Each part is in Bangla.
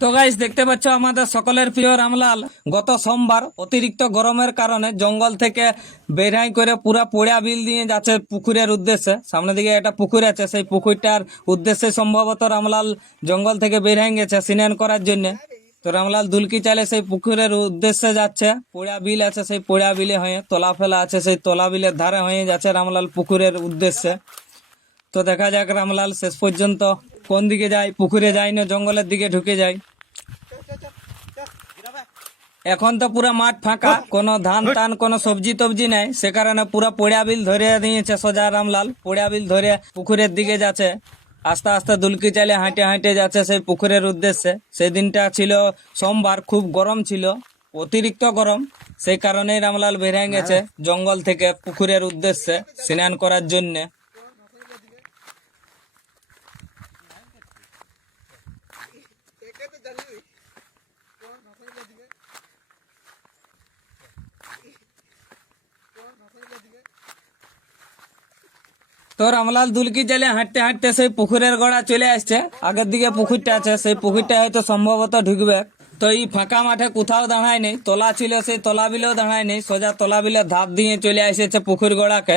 তো গাইস দেখতে পাচ্ছ আমাদের সকলের প্রিয় রামলাল। গত সোমবার অতিরিক্ত গরমের কারণে জঙ্গল থেকে বেরাই করে পুরা পোড়া বিল দিয়ে যাচ্ছে পুকুরের উদ্দেশ্যে। সামনের দিকে একটা পুকুর আছে, সেই পুকুরটার উদ্দেশ্যে সম্ভবত রামলাল জঙ্গল থেকে বেরাই গেছে স্নান করার জন্য। তো রামলাল দুলকি চালে সেই পুকুরের উদ্দেশ্যে যাচ্ছে। পোড়া বিল আছে, সেই পোড়া বিলে হয়ে তোলা ফেলা আছে, সেই তোলা বিলের ধারে হয়ে যাচ্ছে রামলাল পুকুরের উদ্দেশ্যে। তো দেখা যাক রামলাল শেষ পর্যন্ত কোন দিকে যায়, পুকুরে যায় না জঙ্গলের দিকে ঢুকে যায়। এখন তো পুরো মাঠ ফাঁকা কোনো ধান টান কোনো সবজি টবজি নাই। সে কারণে পুরো পোড়া বিল ধরে নিয়েছে সোজা রামলাল। পোড়া বিল ধরে পুকুরের দিকে যাচ্ছে। আস্তে আস্তে দুলকি চালে হাঁটে হাঁটে যাচ্ছে সেই পুকুরের উদ্দেশ্যে। সেই দিনটা ছিল সোমবার খুব গরম ছিল অতিরিক্ত গরম। সেই কারণেই রামলাল বেরিয়ে গেছে জঙ্গল থেকে পুকুরের উদ্দেশ্যে স্নান করার জন্যে। তো রামলাল দুলকি জেলে হাঁটতে হাঁটতে সেই পুকুরের গড়া চলে আসছে আগের দিকে পুকুরটা আছে সেই পুকুরটা হয়তো সম্ভবত ঢুকবে তো এই ফাঁকা মাঠে কোথাও দাঁড়ায় নেই তলা ছিল সেই তলা বিলেও দাঁড়ায় নেই সোজা তলা বিলে ধাপ দিয়ে চলে এসেছে পুকুর গড়াকে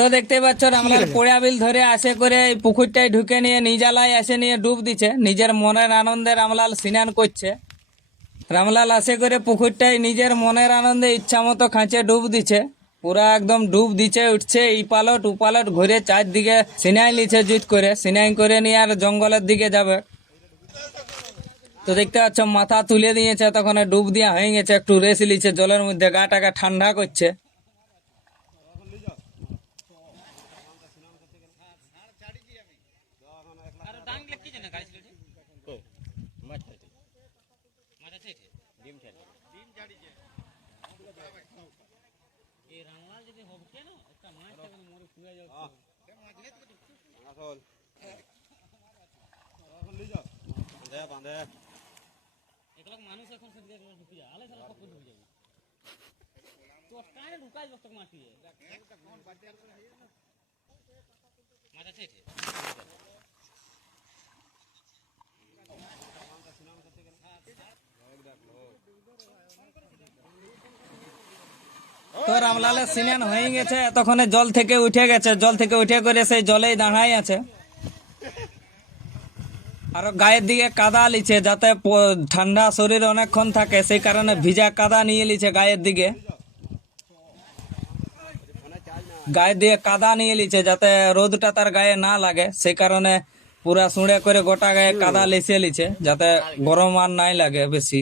তো দেখতে পাচ্ছ রামলাল পোড়া বিল ধরে আসে করে এই পুকুরটায় ঢুকে নিয়ে নিজালায় আসে নিয়ে ডুব দিচ্ছে নিজের মনের আনন্দে রামলাল স্নান করছে। রামলাল আসে করে পুকুরটায় নিজের মনের আনন্দে ইচ্ছা মতো খাঁচে ডুব দিচ্ছে পুরা একদম ডুব দিচ্ছে উঠছে এই পালট উ পালট ঘুরে চারদিকে সিনাই লিছে জুত করে। সিনাই করে নিয়ে আর জঙ্গলের দিকে যাবে। তো দেখতে পাচ্ছ মাথা তুলে দিয়েছে তখন ডুব দিয়া হয়ে গেছে একটু রেস লিছে জলের মধ্যে গাটাকে ঠান্ডা করছে। এই রান্না যদি হবে কেন একটা মাছ তখন মরে খুঁজে যাও একলাখ মানুষ এখন সেদিকে ঢুকে যায় আলে সারা কখন ঢুকে যাবে তোর কানে ঢুকাই বস্তক মাটি মাছ আছে তো রামলালের সিনান হয়ে গেছে, এতক্ষণে জল থেকে উঠে গেছে, জল থেকে উঠে করে সেই জলেই দাঁড়াই আছে। আর গায়ের দিকে কাদা লিছে, যাতে ঠান্ডা শরীর অনেকক্ষণ থাকে, সেই কারণে ভিজা কাদা নিয়ে লিছে গায়ের দিকে। গায়ের দিকে কাদা নিয়ে লিছে, যাতে রোদটা তার গায়ে না লাগে, সেই কারণে পুরা সুঁড়ে করে গোটা গায়ে কাদা লিছে লিছে, যাতে গরম আর নাই লাগে বেশি।